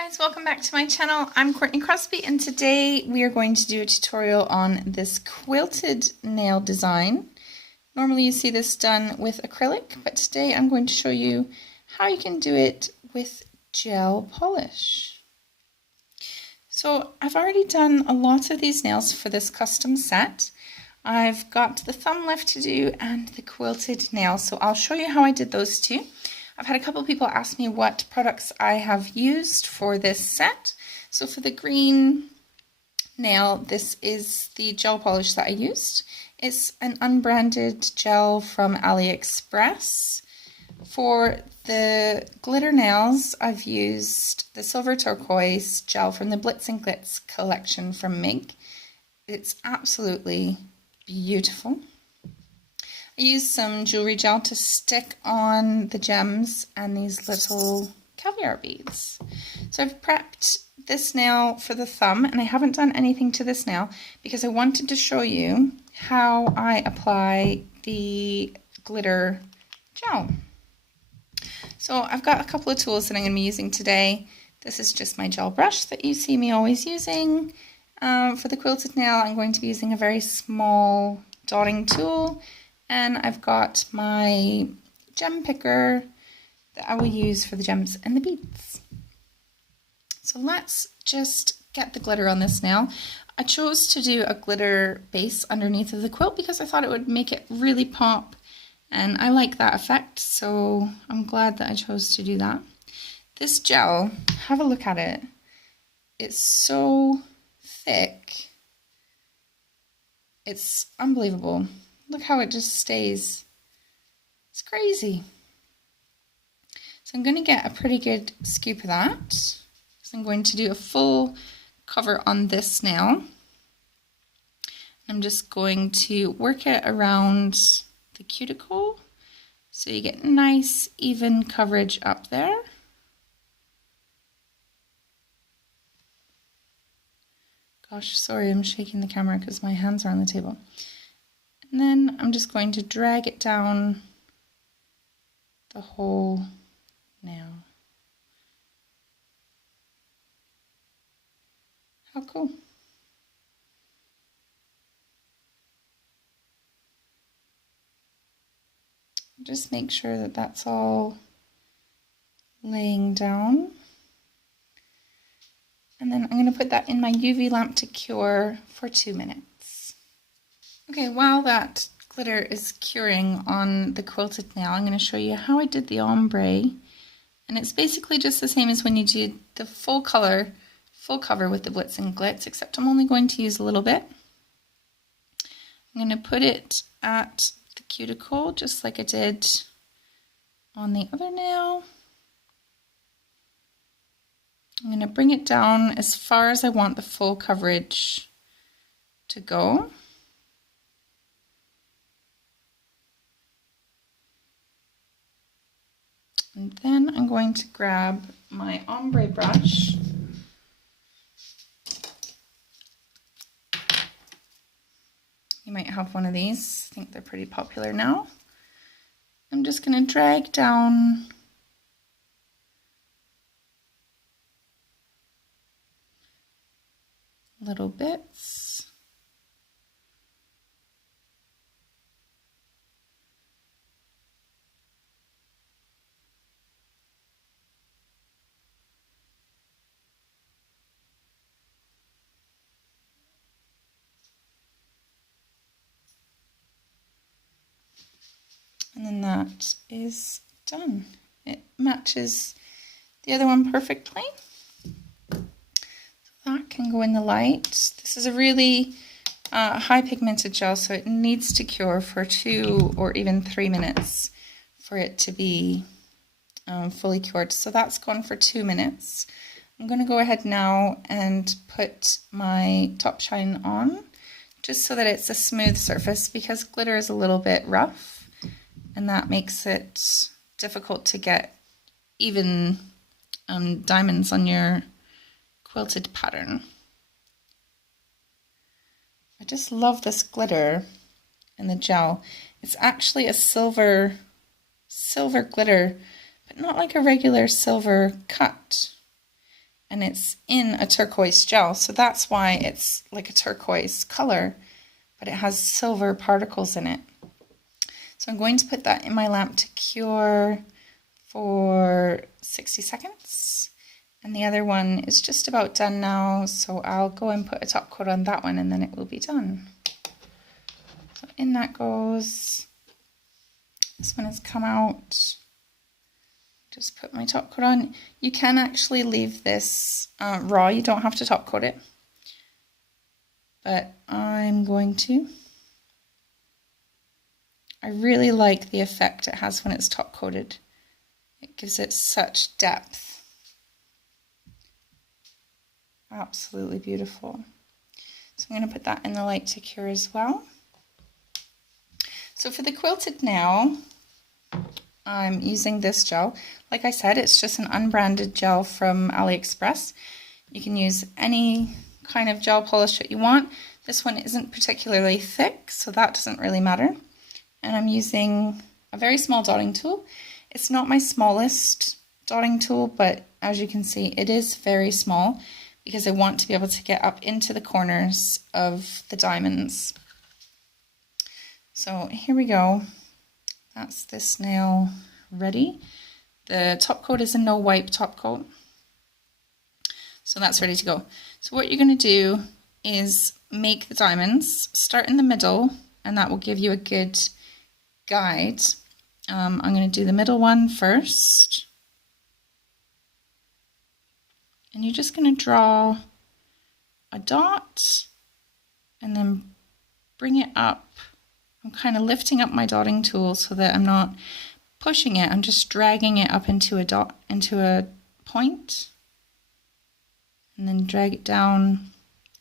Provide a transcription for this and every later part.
Guys, welcome back to my channel. I'm Courtney Crosbie and today we are going to do a tutorial on this quilted nail design. Normally you see this done with acrylic, but today I'm going to show you how you can do it with gel polish. So I've already done a lot of these nails for this custom set. I've got the thumb left to do and the quilted nail, so I'll show you how I did those two. I've had a couple of people ask me what products I have used for this set. So for the green nail, this is the gel polish that I used. It's an unbranded gel from AliExpress. For the glitter nails, I've used the silver turquoise gel from the Blitz and Glitz collection from MIG. It's absolutely beautiful. I used some jewelry gel to stick on the gems and these little caviar beads. So I've prepped this nail for the thumb, and I haven't done anything to this nail because I wanted to show you how I apply the glitter gel. So I've got a couple of tools that I'm going to be using today. This is just my gel brush that you see me always using. For the quilted nail, I'm going to be using a very small dotting tool. And I've got my gem picker that I will use for the gems and the beads. So let's just get the glitter on this nail. I chose to do a glitter base underneath of the quilt because I thought it would make it really pop, and I like that effect, so I'm glad that I chose to do that. This gel, have a look at it. It's so thick. It's unbelievable. Look how it just stays. It's crazy. So I'm going to get a pretty good scoop of that. So I'm going to do a full cover on this nail. I'm just going to work it around the cuticle so you get nice even coverage up there. Gosh, sorry, I'm shaking the camera because my hands are on the table. And then I'm just going to drag it down the whole nail. How cool. Just make sure that that's all laying down. And then I'm going to put that in my UV lamp to cure for 2 minutes. Okay, while that glitter is curing on the quilted nail, I'm going to show you how I did the ombre. And it's basically just the same as when you did the full cover with the Blitz and Glitz, except I'm only going to use a little bit. I'm going to put it at the cuticle, just like I did on the other nail. I'm going to bring it down as far as I want the full coverage to go. And then I'm going to grab my ombre brush. You might have one of these. I think they're pretty popular now. I'm just going to drag down little bits. And then that is done. It matches the other one perfectly. So that can go in the light. This is a really high pigmented gel, so it needs to cure for 2 or even 3 minutes for it to be fully cured. So that's gone for 2 minutes. I'm going to go ahead now and put my top shine on, just so that it's a smooth surface, because glitter is a little bit rough. And that makes it difficult to get even diamonds on your quilted pattern. I just love this glitter and the gel. It's actually a silver glitter, but not like a regular silver cut. and it's in a turquoise gel, so that's why it's like a turquoise color, but it has silver particles in it. So I'm going to put that in my lamp to cure for 60 seconds. And the other one is just about done now, so I'll go and put a top coat on that one and then it will be done. So in that goes. This one has come out. Just put my top coat on. You can actually leave this raw, you don't have to top coat it. But I'm going to. I really like the effect it has when it's top coated. It gives it such depth. Absolutely beautiful. So I'm going to put that in the light to cure as well. So for the quilted nail, I'm using this gel. Like I said, it's just an unbranded gel from AliExpress. You can use any kind of gel polish that you want. This one isn't particularly thick, so that doesn't really matter. And I'm using a very small dotting tool. It's not my smallest dotting tool, but as you can see, it is very small, because I want to be able to get up into the corners of the diamonds. So here we go. That's this nail ready. The top coat is a no wipe top coat. So that's ready to go. So what you're going to do is make the diamonds, start in the middle, and that will give you a good guide. I'm going to do the middle one first. And you're just going to draw a dot and then bring it up. I'm kind of lifting up my dotting tool so that I'm not pushing it, I'm just dragging it up into a dot, into a point, and then drag it down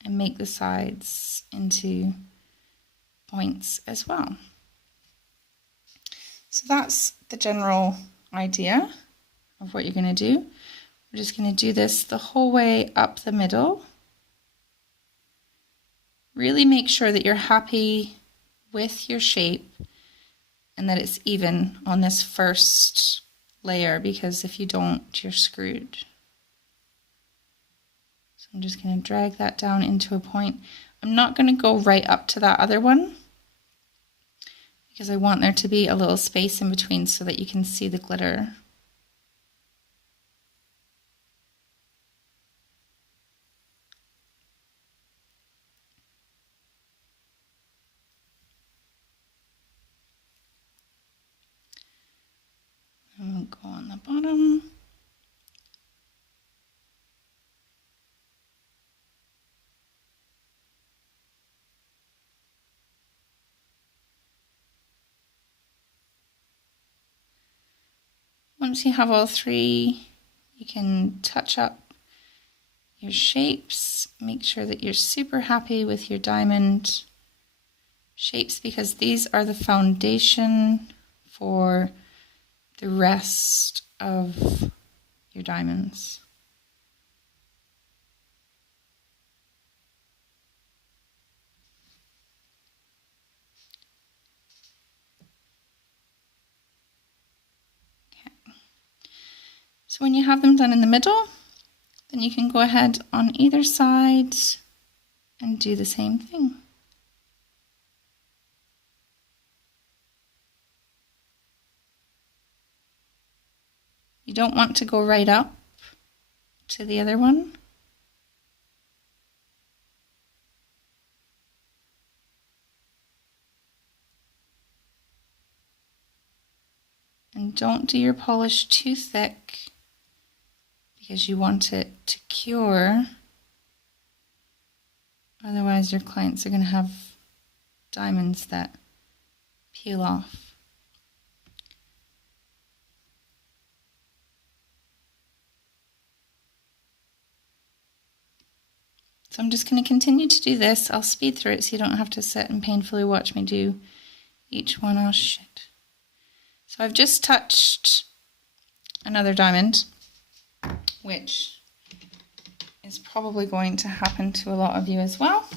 and make the sides into points as well. So that's the general idea of what you're going to do. We're just going to do this the whole way up the middle. Really make sure that you're happy with your shape and that it's even on this first layer, because if you don't, you're screwed. So I'm just going to drag that down into a point. I'm not going to go right up to that other one, because I want there to be a little space in between so that you can see the glitter. And we'll go on the bottom. Once you have all three, you can touch up your shapes. Make sure that you're super happy with your diamond shapes, because these are the foundation for the rest of your diamonds. So when you have them done in the middle, then you can go ahead on either side and do the same thing. You don't want to go right up to the other one. And don't do your polish too thick, because you want it to cure. Otherwise your clients are going to have diamonds that peel off. So I'm just going to continue to do this. I'll speed through it so you don't have to sit and painfully watch me do each one. Oh shit. So I've just touched another diamond, which is probably going to happen to a lot of you as well.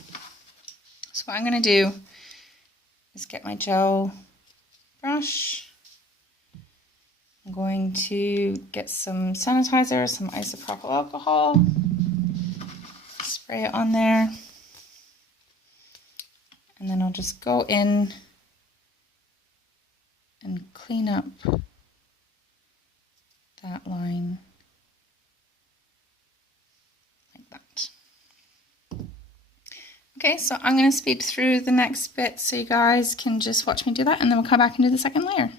So what I'm going to do is get my gel brush. I'm going to get some sanitizer, some isopropyl alcohol, spray it on there, and then I'll just go in and clean up that line like that. Okay, so I'm going to speed through the next bit so you guys can just watch me do that, and then we'll come back and do the second layer.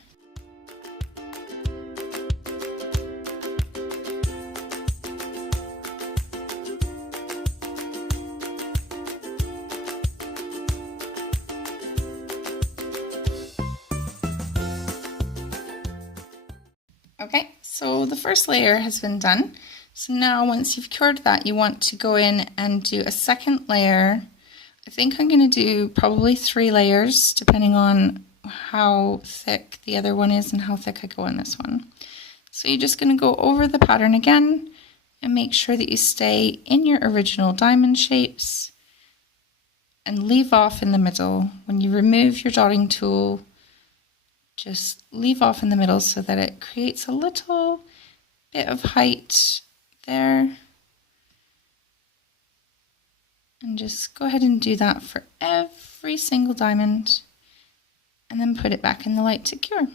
Okay, so the first layer has been done. So now once you've cured that, you want to go in and do a second layer. I think I'm going to do probably 3 layers, depending on how thick the other one is and how thick I go on this one. So you're just going to go over the pattern again and make sure that you stay in your original diamond shapes and leave off in the middle. When you remove your dotting tool, just leave off in the middle so that it creates a little bit of height there. And just go ahead and do that for every single diamond, and then put it back in the light to cure.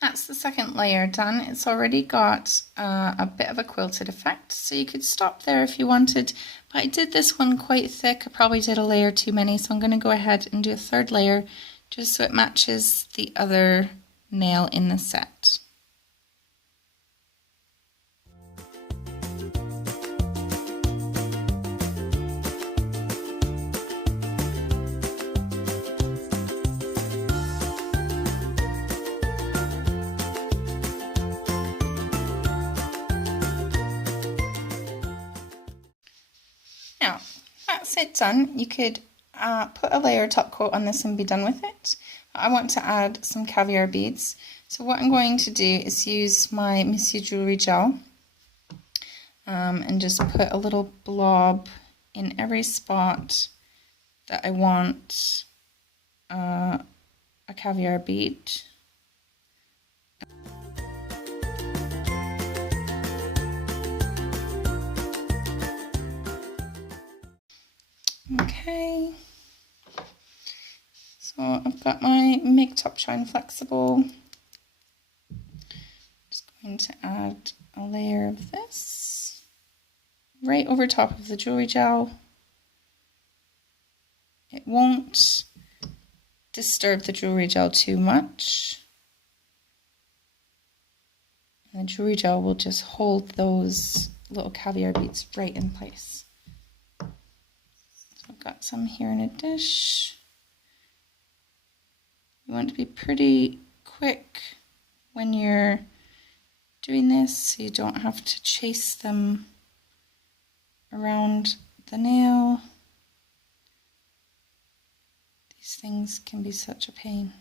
That's the second layer done. It's already got a bit of a quilted effect, so you could stop there if you wanted, but I did this one quite thick. I probably did a layer too many, so I'm going to go ahead and do a third layer just so it matches the other nail in the set. Now, that's it done. You could put a layer top coat on this and be done with it. I want to add some caviar beads. So what I'm going to do is use my Monsieur Jewelry Gel and just put a little blob in every spot that I want a caviar bead. Okay, so I've got my Make Top Shine Flexible. Just going to add a layer of this right over top of the jewelry gel. It won't disturb the jewelry gel too much. And the jewelry gel will just hold those little caviar beads right in place. I've got some here in a dish. You want to be pretty quick when you're doing this so you don't have to chase them around the nail. These things can be such a pain.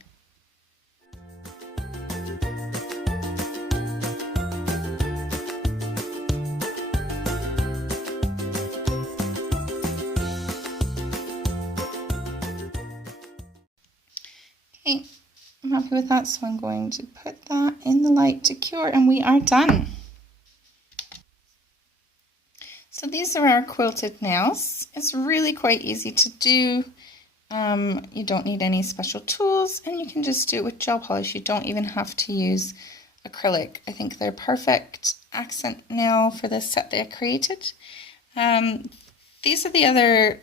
Okay, I'm happy with that, so I'm going to put that in the light to cure, and we are done. So these are our quilted nails. It's really quite easy to do. You don't need any special tools, and you can just do it with gel polish. You don't even have to use acrylic. I think they're perfect accent nail for this set that I created. These are the other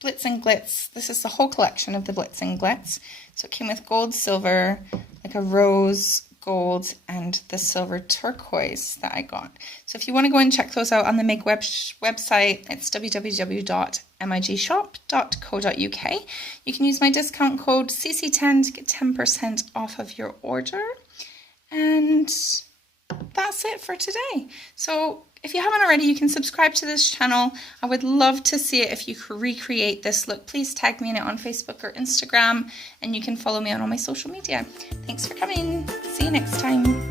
Blitz and Glitz. This is the whole collection of the Blitz and Glitz. So it came with gold, silver, like a rose gold, and the silver turquoise that I got. So if you want to go and check those out on the Make website, it's www.migshop.co.uk. You can use my discount code CC10 to get 10% off of your order. And that's it for today. So If you haven't already, you can subscribe to this channel. I would love to see it if you could recreate this look. Please tag me in it on Facebook or Instagram, and you can follow me on all my social media. Thanks for coming. See you next time.